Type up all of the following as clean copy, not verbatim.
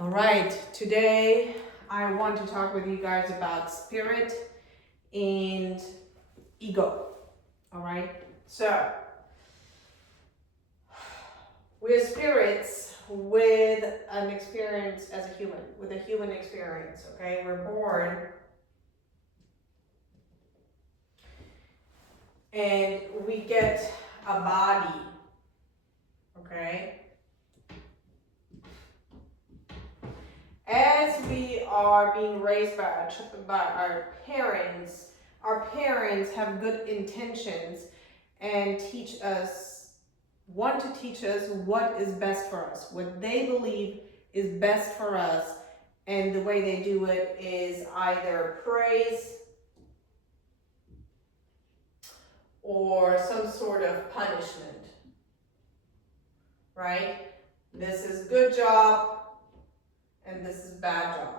All right, today I want to talk with you guys about spirit and ego. All right, so we're spirits with an experience as a human, with a human experience. Okay, we're born and we get a body. Okay. As we are being raised by our parents have good intentions and want to teach us what is best for us, what they believe is best for us, and the way they do it is either praise or some sort of punishment, right? This is good job, and this is bad job.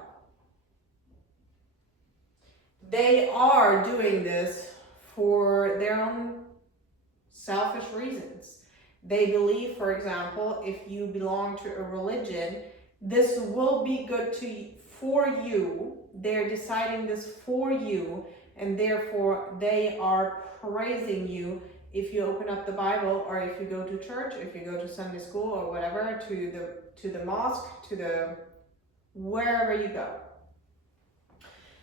They are doing this for their own selfish reasons. They believe, for example, if you belong to a religion, this will be good for you. They're deciding this for you, and therefore they are praising you if you open up the Bible, or if you go to church, if you go to Sunday school or whatever, to the mosque, to the wherever you go.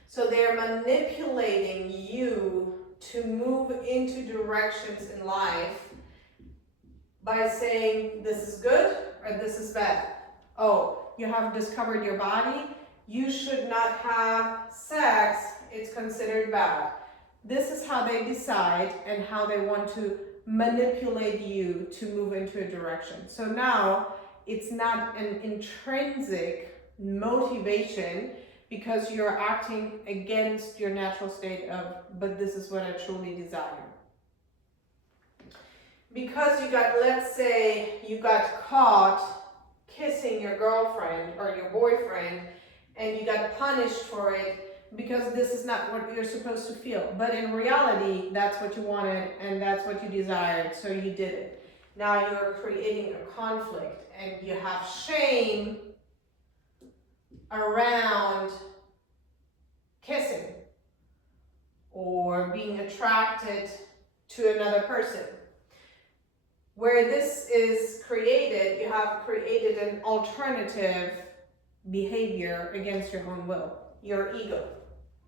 So they're manipulating you to move into directions in life by saying this is good or this is bad. Oh, you have discovered your body, you should not have sex, it's considered bad. This is how they decide and how they want to manipulate you to move into a direction. So now it's not an intrinsic motivation because you're acting against your natural state of, but this is what I truly desire. Because let's say you got caught kissing your girlfriend or your boyfriend and you got punished for it because this is not what you're supposed to feel. But in reality, that's what you wanted and that's what you desired, so you did it. Now you're creating a conflict and you have shame around kissing or being attracted to another person. Where this is created, you have created an alternative behavior against your own will, your ego.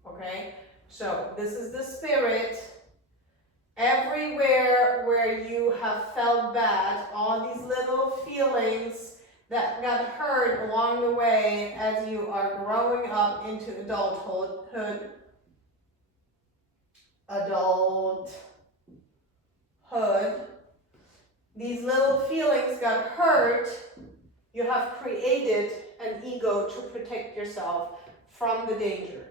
Okay? So this is the spirit. Everywhere where you have felt bad, all these little feelings that got hurt along the way as you are growing up into adulthood, these little feelings got hurt, you have created an ego to protect yourself from the danger.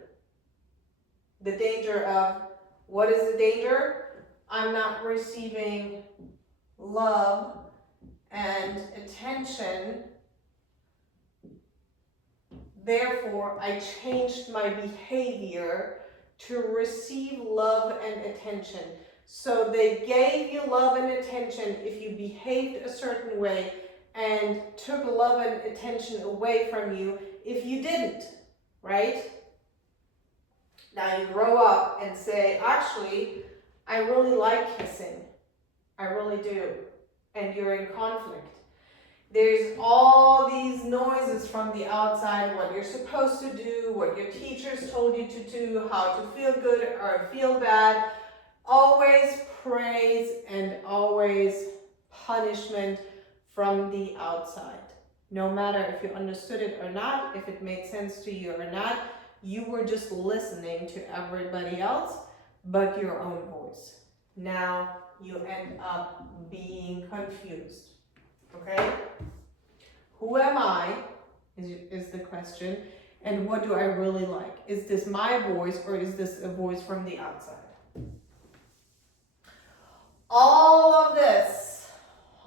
The danger of, what is the danger? I'm not receiving love and attention. Therefore, I changed my behavior to receive love and attention. So they gave you love and attention if you behaved a certain way and took love and attention away from you if you didn't, right? Now you grow up and say, actually, I really like kissing. I really do. And you're in conflict. There's all these noises from the outside, what you're supposed to do, what your teachers told you to do, how to feel good or feel bad. Always praise and always punishment from the outside. No matter if you understood it or not, if it made sense to you or not, you were just listening to everybody else but your own voice. Now you end up being confused. Okay? Who am I is the question, and what do I really like? Is this my voice or is this a voice from the outside? All of this,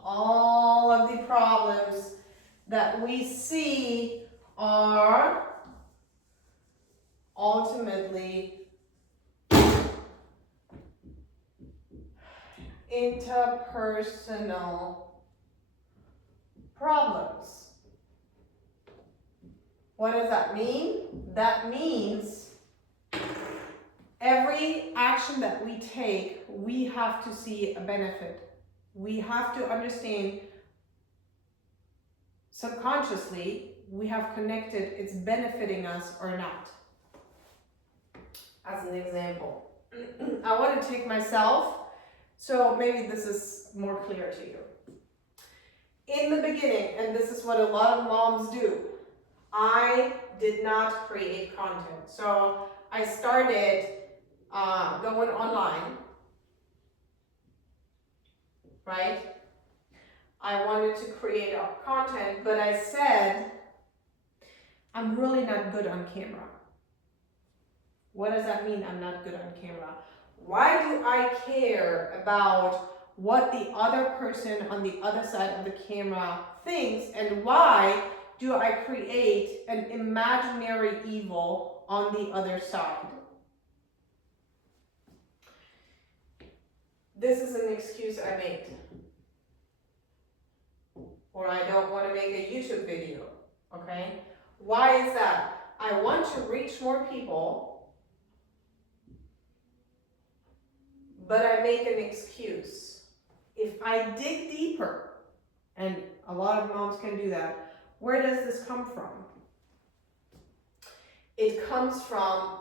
all of the problems that we see are ultimately interpersonal problems. What does that mean? That means every action that we take, we have to see a benefit. We have to understand subconsciously, we have connected it's benefiting us or not. As an example, I want to take myself, so maybe this is more clear to you. In the beginning, and this is what a lot of moms do, I did not create content. So I started going online, right? I wanted to create content, but I said, I'm really not good on camera. What does that mean, I'm not good on camera? Why do I care about what the other person on the other side of the camera thinks, and why do I create an imaginary evil on the other side? This is an excuse I made. Or I don't want to make a YouTube video, okay? Why is that? I want to reach more people, but I make an excuse. If I dig deeper, and a lot of moms can do that, where does this come from? It comes from,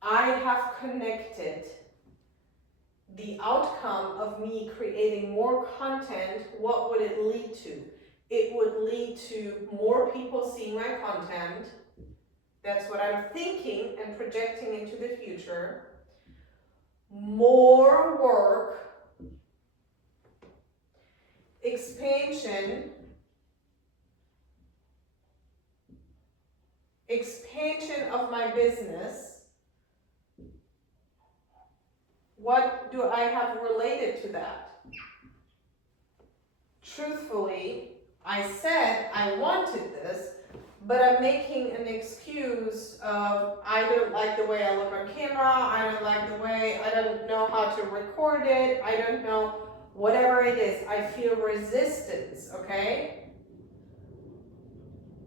I have connected the outcome of me creating more content. What would it lead to? It would lead to more people seeing my content. That's what I'm thinking and projecting into the future. More work, expansion of my business. What do I have related to that? Truthfully, I said I wanted this, but I'm making an excuse of I don't like the way I look on camera, I don't like the way, I don't know how to record it, I don't know, whatever it is, I feel resistance, okay?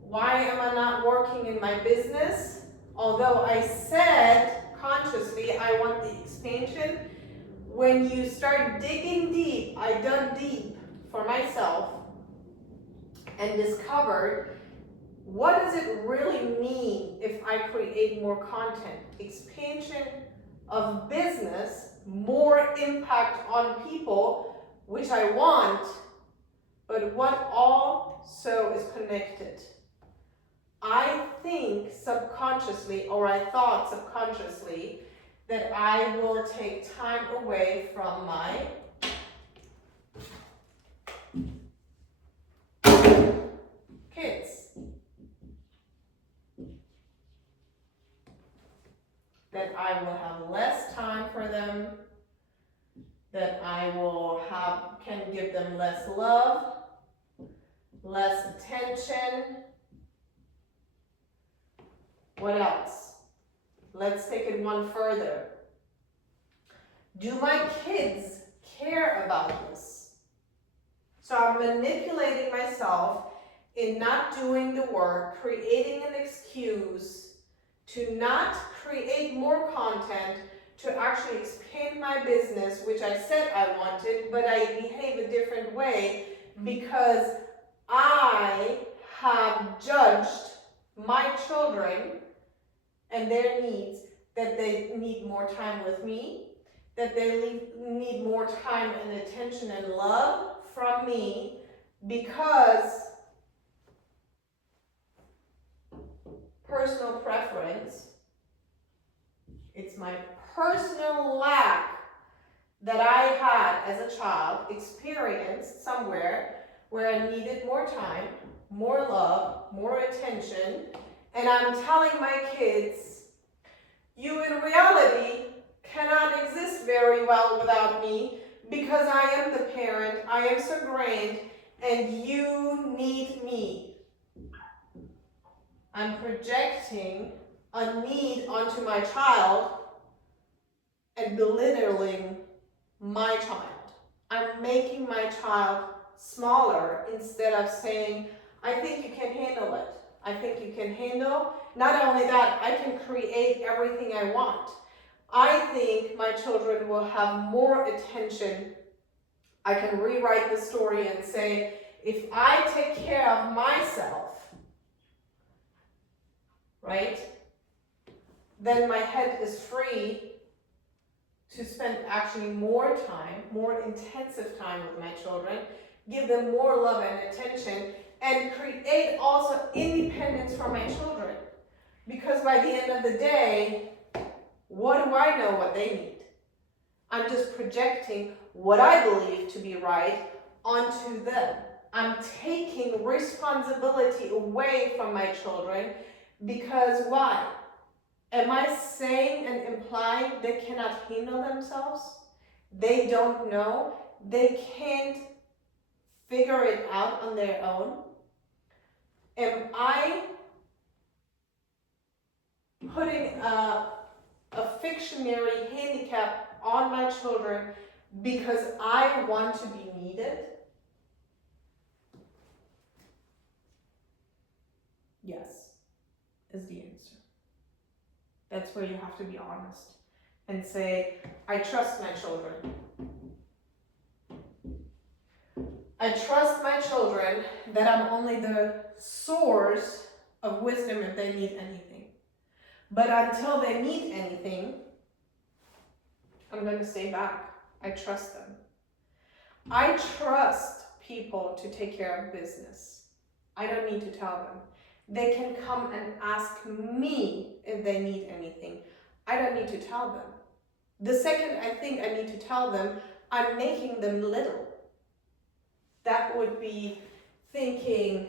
Why am I not working in my business? Although I said consciously I want the expansion, when you start digging deep, I dug deep for myself and discovered, what does it really mean if I create more content? Expansion of business, more impact on people, which I want, but what also is connected? I think subconsciously, or I thought subconsciously, that I will take time away from my kids. That I will have less time for them, that I will can give them less love, less attention. What else? Let's take it one further. Do my kids care about this? So I'm manipulating myself in not doing the work, creating an excuse to not create more content, to actually expand my business, which I said I wanted, but I behave a different way because I have judged my children and their needs, that they need more time with me, that they need more time and attention and love from me, because personal preference, it's my personal lack that I had as a child, experienced somewhere where I needed more time, more love, more attention. And I'm telling my kids, you in reality cannot exist very well without me because I am the parent, I am so great, and you need me. I'm projecting a need onto my child and belittling my child. I'm making my child smaller instead of saying, I think you can handle it. I think you can handle. Not only that, I can create everything I want. I think my children will have more attention. I can rewrite the story and say, if I take care of myself, right, then my head is free to spend actually more time, more intensive time with my children, give them more love and attention, and create also independence for my children. Because by the end of the day, what do I know what they need? I'm just projecting what I believe to be right onto them. I'm taking responsibility away from my children because why? Am I saying and implying they cannot handle themselves? They don't know? They can't figure it out on their own? Am I putting a fictionary handicap on my children because I want to be needed? Yes, is the answer. That's where you have to be honest and say, I trust my children. I trust my children that I'm only the source of wisdom if they need anything. But until they need anything, I'm going to stay back. I trust them. I trust people to take care of business. I don't need to tell them. They can come and ask me if they need anything. I don't need to tell them. The second I think I need to tell them, I'm making them little. That would be thinking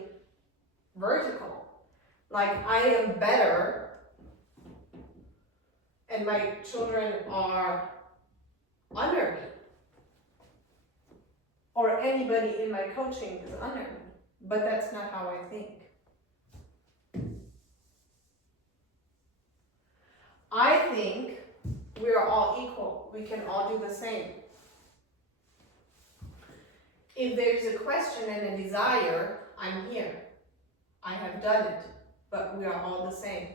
vertical. Like I am better and my children are under me. Or anybody in my coaching is under me. But that's not how I think. I think we are all equal. We can all do the same. If there's a question and a desire, I'm here. I have done it, but we are all the same.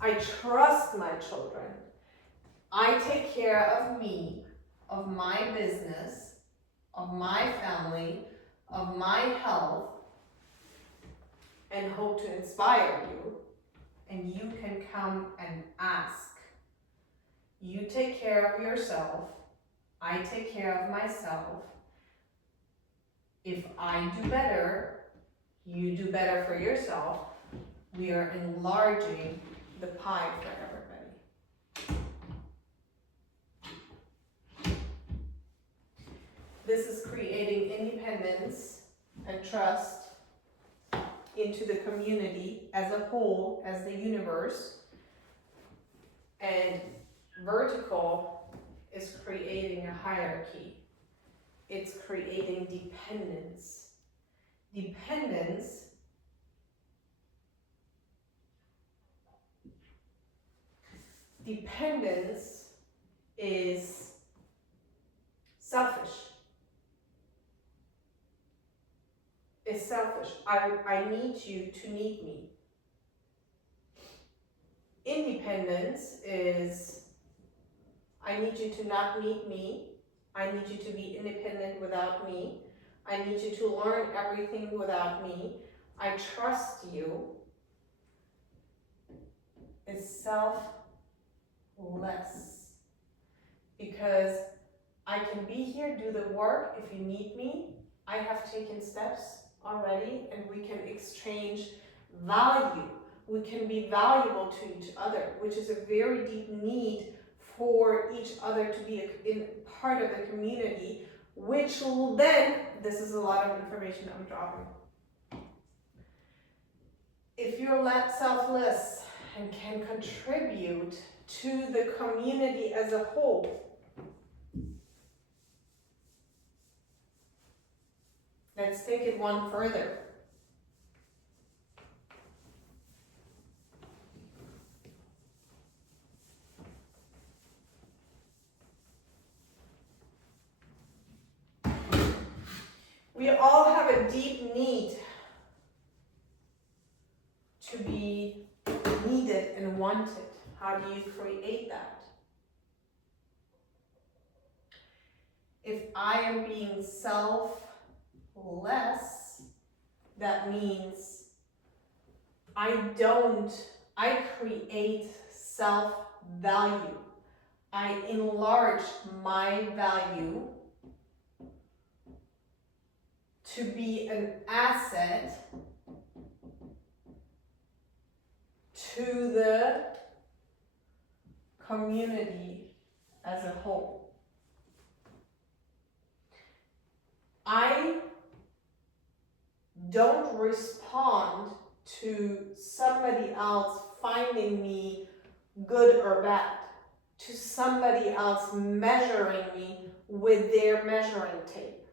I trust my children. I take care of me, of my business, of my family, of my health, and hope to inspire you. And you can come and ask. You take care of yourself. I take care of myself. If I do better, you do better for yourself. We are enlarging the pie for everybody. This is creating independence and trust into the community as a whole, as the universe. And vertical is creating a hierarchy. It's creating dependence. Dependence is selfish. It's selfish. I need you to need me. Independence is I need you to not need me. I need you to be independent without me. I need you to learn everything without me. I trust you. It's selfless. Because I can be here, do the work if you need me. I have taken steps already and we can exchange value. We can be valuable to each other, which is a very deep need for each other to be in part of the community, which will then, this is a lot of information I'm dropping. If you're selfless and can contribute to the community as a whole, let's take it one further. We all have a deep need to be needed and wanted. How do you create that? If I am being selfless, that means I create self-value. I enlarge my value to be an asset to the community as a whole. I don't respond to somebody else finding me good or bad, to somebody else measuring me with their measuring tape.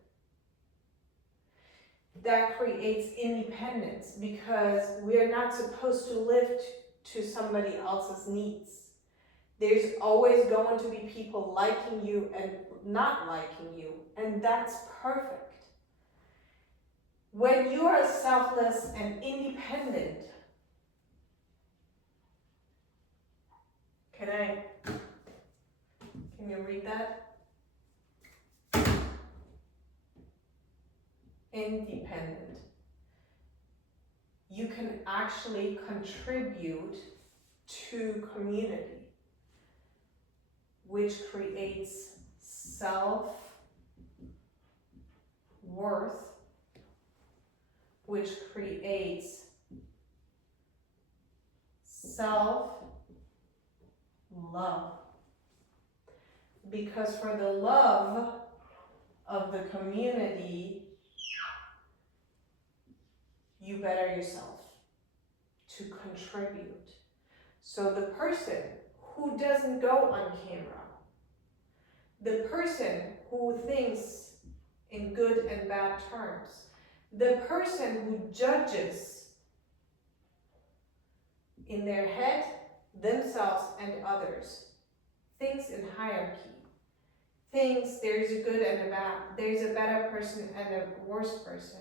That creates independence because we're not supposed to live to somebody else's needs. There's always going to be people liking you and not liking you, and that's perfect. When you are selfless and independent, can you read that? Independent. You can actually contribute to community, which creates self-worth, which creates self-love. Because for the love of the community, you better yourself to contribute. So the person who doesn't go on camera, the person who thinks in good and bad terms, the person who judges in their head, themselves and others, thinks in hierarchy, thinks there's a good and a bad, there's a better person and a worse person.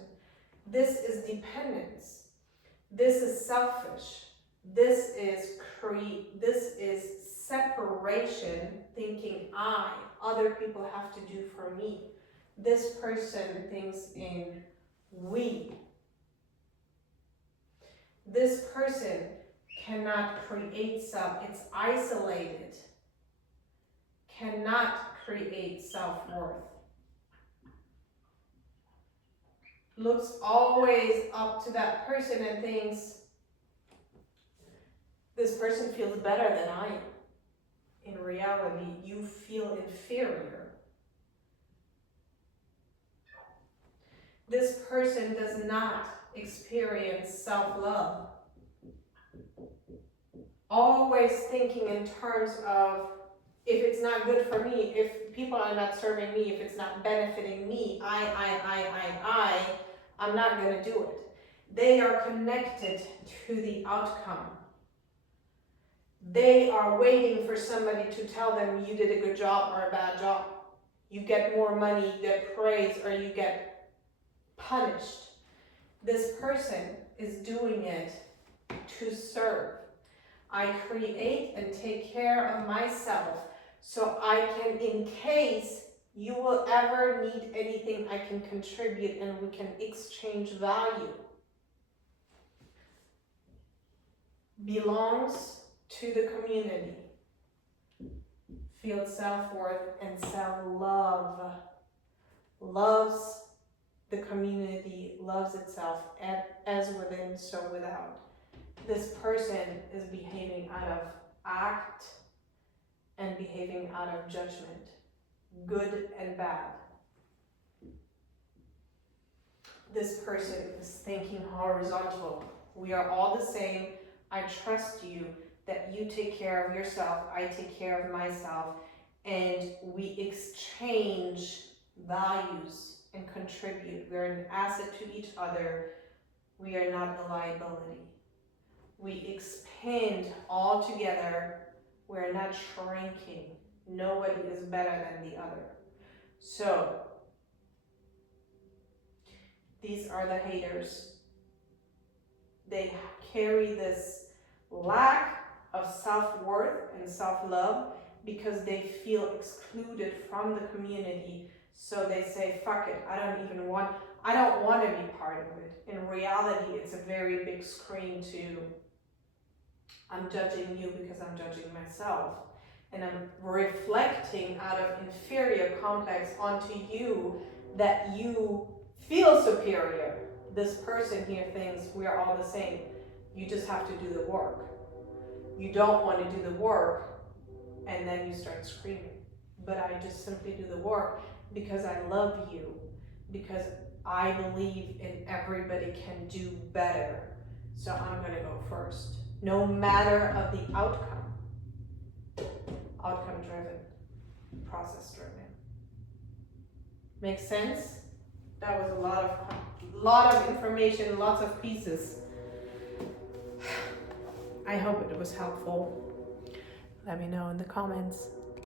This is dependence. This is selfish. This is separation, thinking other people have to do for me. This person thinks in we. This person cannot create it's isolated, cannot create self-worth. Looks always up to that person and thinks, this person feels better than I am. In reality, you feel inferior. This person does not experience self-love. Always thinking in terms of, if it's not good for me, if people are not serving me, if it's not benefiting me, I'm not going to do it. They are connected to the outcome. They are waiting for somebody to tell them you did a good job or a bad job. You get more money, you get praise, or you get punished. This person is doing it to serve. I create and take care of myself so I can, in case you will ever need anything, I can contribute and we can exchange value. Belongs to the community. Feels self-worth and self-love. Loves the community, loves itself as within, so without. This person is behaving out of act and behaving out of judgment, good and bad. This person is thinking horizontal. We are all the same. I trust you that you take care of yourself, I take care of myself, and we exchange values and contribute. We're an asset to each other. We are not a liability. We expand all together. We're not shrinking. Nobody is better than the other. So, these are the haters. they carry this lack of self-worth and self-love because they feel excluded from the community. So they say, fuck it, I don't want to be part of it. In reality, it's a very big screen to, I'm judging you because I'm judging myself. And I'm reflecting out of inferior complex onto you that you feel superior. This person here thinks we're all the same. You just have to do the work. You don't want to do the work, and then you start screaming. But I just simply do the work because I love you, because I believe in everybody can do better. So I'm gonna go first, no matter of the outcome. Outcome driven, process driven. Make sense? That was a lot of information, lots of pieces. I hope it was helpful. Let me know in the comments.